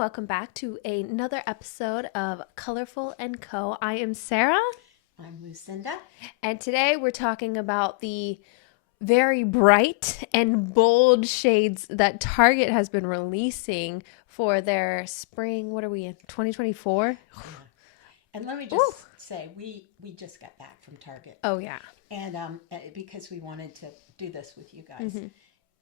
welcome back to another episode of Colorful&Co. I am Sara. I'm Lucinda. And today we're talking about the very bright and bold shades that Target has been releasing for their spring, what are we in, 2024? Yeah. And let me just say, we just got back from Target. Oh, yeah. And because we wanted to do this with you guys.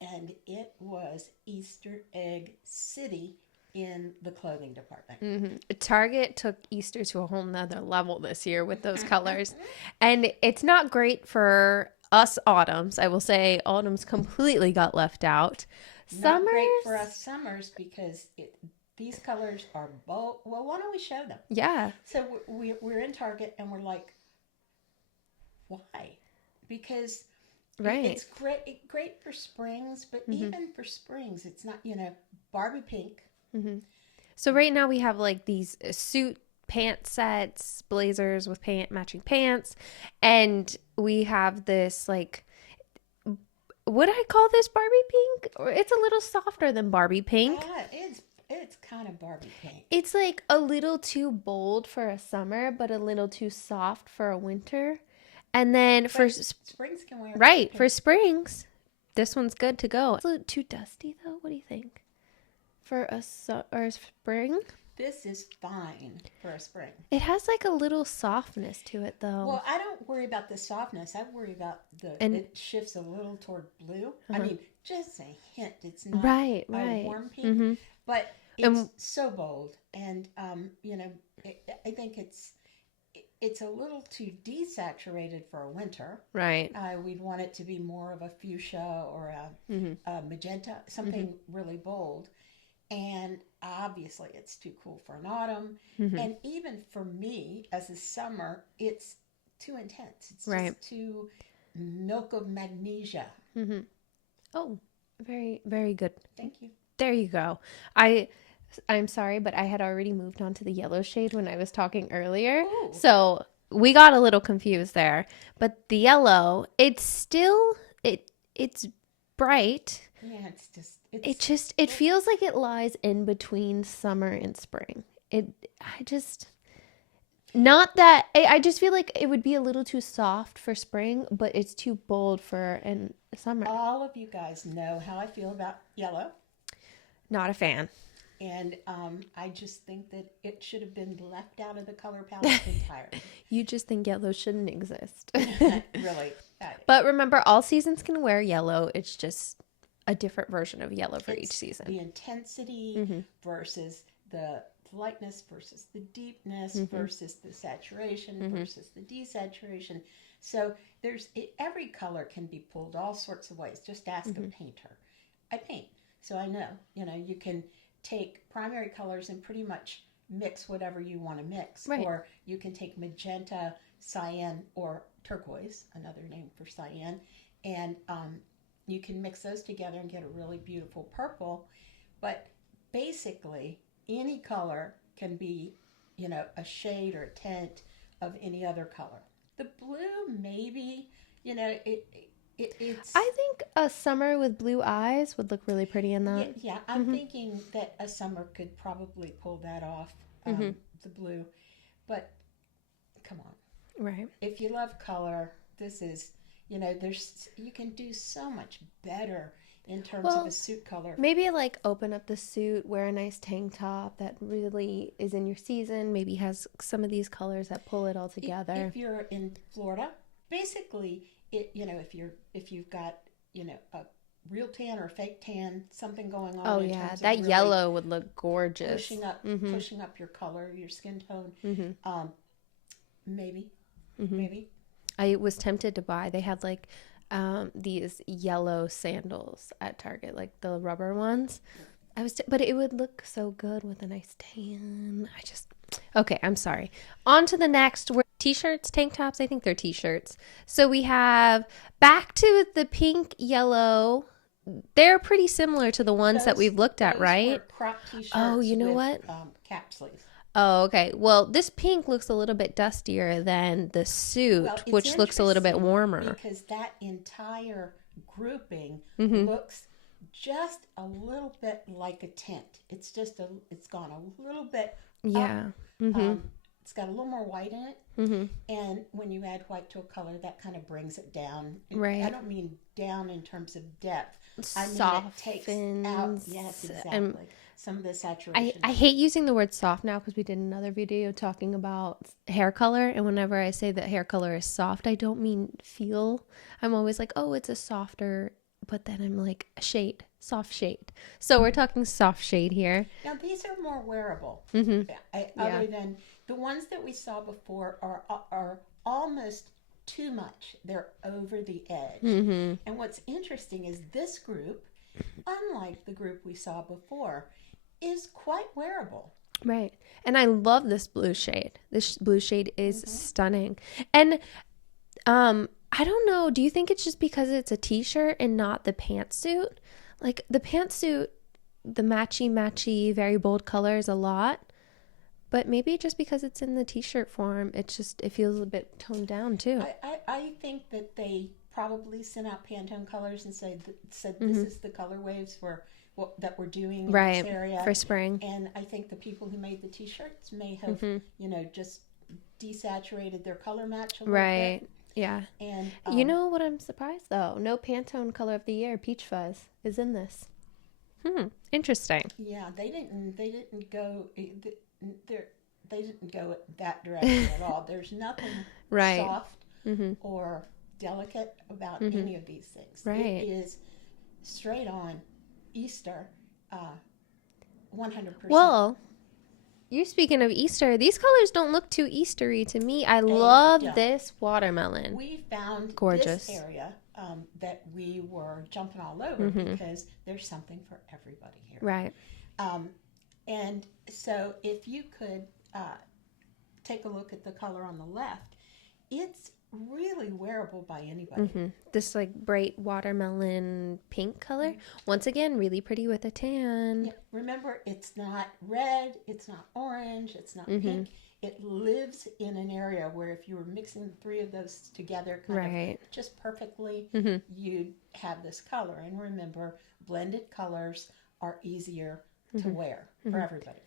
And it was Easter egg city in the clothing department. Target took Easter to a whole nother level this year with those colors. And it's not great for us autumns. I will say autumns completely got left out. Not great for us summers because these colors are bold. Well, why don't we show them? Yeah. So we're in Target and we're like, why? Because it's great for springs, but even for springs, it's not, Barbie pink. So right now we have like these suit pant sets, blazers with matching pants, and we have this like, would I call this Barbie pink? Or it's a little softer than Barbie pink. It's kind of Barbie pink. It's like a little too bold for a summer, but a little too soft for a winter. And then for springs can wear right for springs, this one's good to go. It's a little too dusty though. What do you think? For a spring? This is fine for a spring. It has like a little softness to it though. Well, I don't worry about the softness. I worry about it shifts a little toward blue. I mean, just a hint. It's not a warm pink, but it's so bold. And, I think it's a little too desaturated for a winter. Right. We'd want it to be more of a fuchsia or a magenta, something really bold. And obviously it's too cool for an autumn. And even for me as a summer, it's too intense. It's just too milk of magnesia. Oh, very, very good. Thank you. There you go. I'm sorry, but I had already moved on to the yellow shade when I was talking earlier. Ooh. So we got a little confused there. But the yellow, it's still, it's bright. Yeah, It feels like it lies in between summer and spring. I just feel like it would be a little too soft for spring, but it's too bold for summer. All of you guys know how I feel about yellow. Not a fan. And I just think that it should have been left out of the color palette entirely. You just think yellow shouldn't exist. Really. But remember, all seasons can wear yellow. It's just a different version of yellow for each season. The intensity versus the lightness versus the deepness versus the saturation versus the desaturation. So every color can be pulled all sorts of ways. Just ask a painter. I paint, so I know. You can take primary colors and pretty much mix whatever you want to mix. Right. Or you can take magenta, cyan, or turquoise, another name for cyan, and you can mix those together and get a really beautiful purple. But basically, any color can be, a shade or a tint of any other color. The blue, maybe, it's... I think a summer with blue eyes would look really pretty in that. Yeah, I'm thinking that a summer could probably pull that off, the blue. But, come on. Right. If you love color, this is... you can do so much better in terms of a suit color. Maybe like open up the suit, wear a nice tank top that really is in your season. Maybe has some of these colors that pull it all together. If you're in Florida, basically, if you've got a real tan or a fake tan, something going on. Oh yeah, that really yellow would look gorgeous. Pushing up your color, your skin tone. Maybe. I was tempted to buy. They had like these yellow sandals at Target, like the rubber ones. But it would look so good with a nice tan. Okay, I'm sorry. On to the next. T-shirts, tank tops. I think they're t-shirts. So we have back to the pink, yellow. They're pretty similar to the ones that we've looked at, right? Were crop t-shirts. Oh, you know what? Cap sleeves. Oh, okay. Well, this pink looks a little bit dustier than the suit, which looks a little bit warmer. Because that entire grouping looks just a little bit like a tint. It's gone a little bit up. Yeah. Mm-hmm. It's got a little more white in it. Mm-hmm. And when you add white to a color, that kind of brings it down. I Right. don't mean down in terms of depth. I mean it takes out, Softens. yes, And exactly, some of the I, saturation I out. hate using the word soft now because we did another video talking about hair color. And whenever I say that hair color is soft, I don't mean feel. I'm always like, oh, it's a softer, but then I'm like, shade, soft shade. So we're talking soft shade here. Now these are more wearable. Mm-hmm. Yeah. Other than the ones that we saw before are almost too much. They're over the edge. Mm-hmm. And what's interesting is this group, unlike the group we saw before, is quite wearable. Right. And I love this blue shade. This blue shade is stunning. And I don't know, do you think it's just because it's a t-shirt and not the pantsuit? Like the pantsuit, the matchy, very bold colors a lot. But maybe just because it's in the t-shirt form, it feels a bit toned down too. I think that they probably sent out Pantone colors and said this is the color waves for that we're doing in Right, this area for spring. And I think the people who made the t-shirts may have just desaturated their color match a little Right. bit. Yeah. And you know what I'm surprised though? No Pantone color of the year, peach fuzz, is in this. Interesting. Yeah, they didn't go they didn't go that direction at all. There's nothing Right. soft or delicate about any of these things. Right. It is straight on Easter, 100%. Well, you're speaking of Easter. These colors don't look too Eastery to me. I love this watermelon. We found gorgeous this area that we were jumping all over because there's something for everybody here. Right. And so if you could take a look at the color on the left, it's really wearable by anybody. This like bright watermelon pink color. Once again, really pretty with a tan. Yeah. Remember, it's not red, it's not orange, it's not pink. It lives in an area where if you were mixing the three of those together kind of just perfectly, you'd have this color. And remember, blended colors are easier to wear for everybody.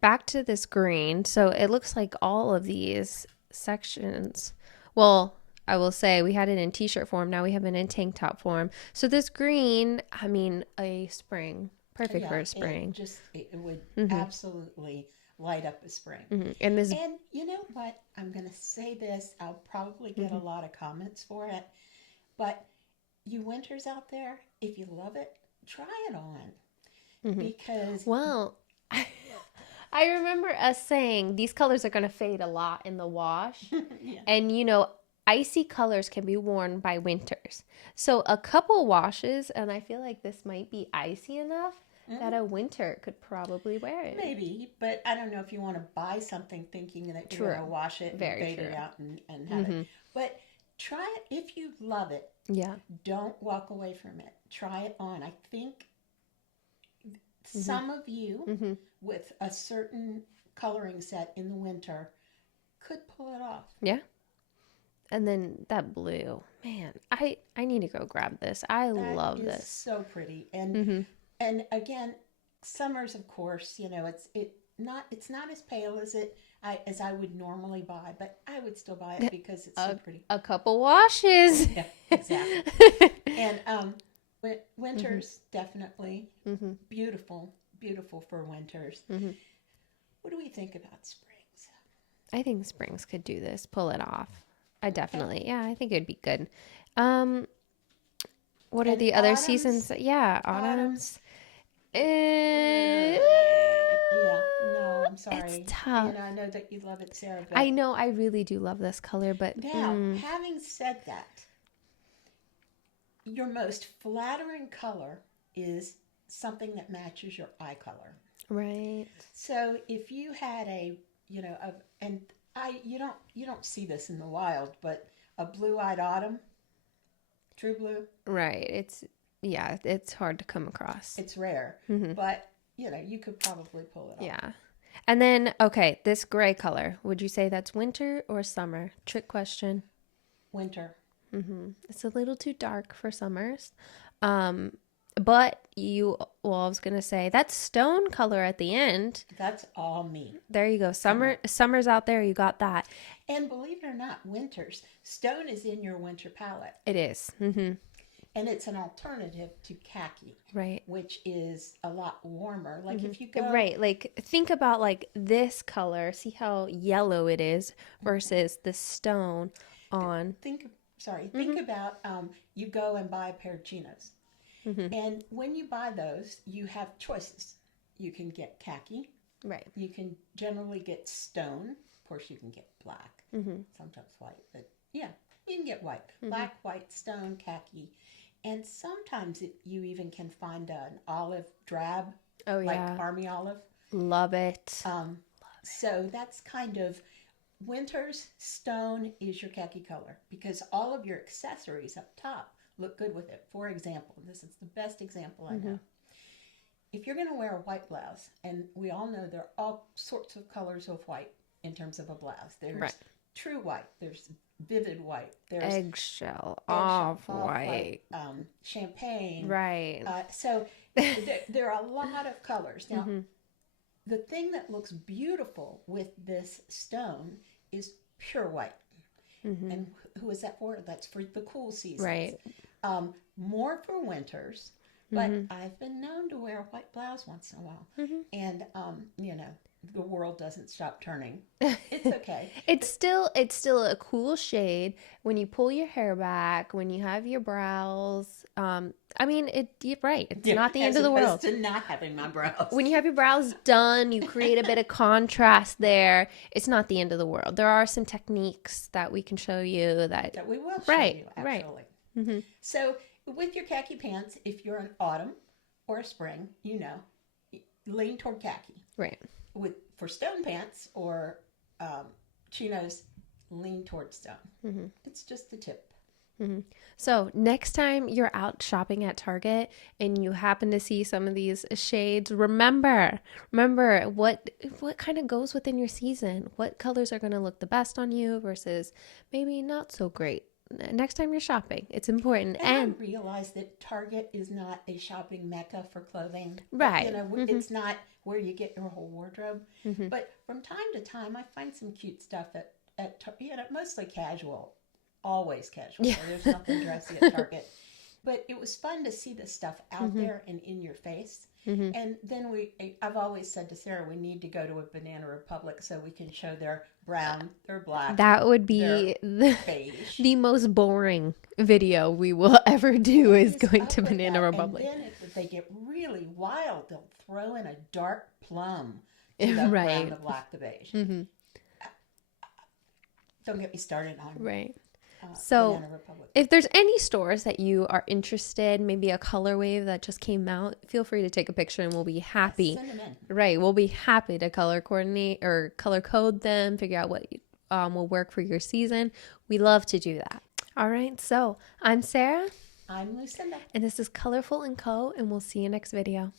Back to this green. So it looks like all of these sections. Well, I will say we had it in t-shirt form. Now we have it in tank top form. So this green, I mean, a spring. Perfect for a spring. It would absolutely light up a spring. And you know what? I'm going to say this. I'll probably get a lot of comments for it. But you winters out there, if you love it, try it on. Because... Well, I remember us saying these colors are going to fade a lot in the wash. And, icy colors can be worn by winters. So a couple washes, and I feel like this might be icy enough that a winter could probably wear it. Maybe, but I don't know if you want to buy something thinking that you're going to wash it and fade it out and have it. But try it if you love it. Yeah. Don't walk away from it. Try it on. I think some of you with a certain coloring set in the winter could pull it off. Yeah. And then that blue, man, I need to go grab this. I love this. So pretty. And and again, summers, of course, it's not as pale as I would normally buy, but I would still buy it because it's so pretty. A couple washes. Yeah, exactly. And winters definitely beautiful for winters. What do we think about springs? I think springs could do this, pull it off. I definitely, I think it'd be good. What are the other seasons? Yeah, autumns. Yeah, no, I'm sorry. It's tough. And I know that you love it, Sarah. But I know, I really do love this color, but now, having said that, your most flattering color is something that matches your eye color. Right. So if you had you don't see this in the wild, but a blue-eyed autumn, true blue. Right. It's hard to come across. It's rare, but you could probably pull it off. Yeah. And then, okay, this gray color, would you say that's winter or summer? Trick question. Winter. It's a little too dark for summers. But well, I was going to say that stone color at the end. That's all me. There you go. Summer's out there. You got that. And believe it or not, winters. Stone is in your winter palette. It is. Mm-hmm. And it's an alternative to khaki. Right. Which is a lot warmer. Like if you go. Right. Like think about like this color. See how yellow it is versus the stone on. Think about you go and buy a pair of chinos. And when you buy those, you have choices. You can get khaki. Right. You can generally get stone. Of course, you can get black. Sometimes white. But yeah, you can get white. Black, white, stone, khaki. And sometimes you even can find an olive drab. Oh, yeah. Like army olive. Love it. So that's kind of winter's stone is your khaki color because all of your accessories up top look good with it. For example, this is the best example I know. If you're going to wear a white blouse, and we all know there are all sorts of colors of white in terms of a blouse. There's true white. There's vivid white. There's eggshell off-white. Champagne. Right. So there are a lot of colors. Now, the thing that looks beautiful with this stone is pure white. And who is that for? That's for the cool seasons. Right. More for winters, but I've been known to wear a white blouse once in a while. And, you know, the world doesn't stop turning. It's okay. It's still a cool shade when you pull your hair back, when you have your brows. I mean, you're right. It's not the end of the world. To not having my brows. When you have your brows done, you create a bit of contrast there. It's not the end of the world. There are some techniques that we can show you that we will show you, actually. Right. So with your khaki pants, if you're in autumn or spring, you know, lean toward khaki. Right. For stone pants or chinos, lean toward stone. It's just the tip. So next time you're out shopping at Target and you happen to see some of these shades, remember what kind of goes within your season. What colors are going to look the best on you versus maybe not so great. Next time you're shopping, it's important. And I realize that Target is not a shopping mecca for clothing. Right. You know, it's not where you get your whole wardrobe. But from time to time, I find some cute stuff at you know, mostly casual. Always casual. Yeah. There's nothing dressy at Target. But it was fun to see this stuff out there and in your face. And then I've always said to Sarah, we need to go to a Banana Republic so we can show their brown, their black. That would be the most boring video we will ever do is going to Banana Republic. And then if they get really wild, they'll throw in a dark plum to the brown, the black, the beige. Don't get me started on so if there's any stores that you are interested, maybe a color wave that just came out, feel free to take a picture and we'll be happy. Send them in. Right. We'll be happy to color coordinate or color code them, figure out what will work for your season. We love to do that. All right. So I'm Sarah. I'm Lucinda. And this is Colorful&Co. And we'll see you next video.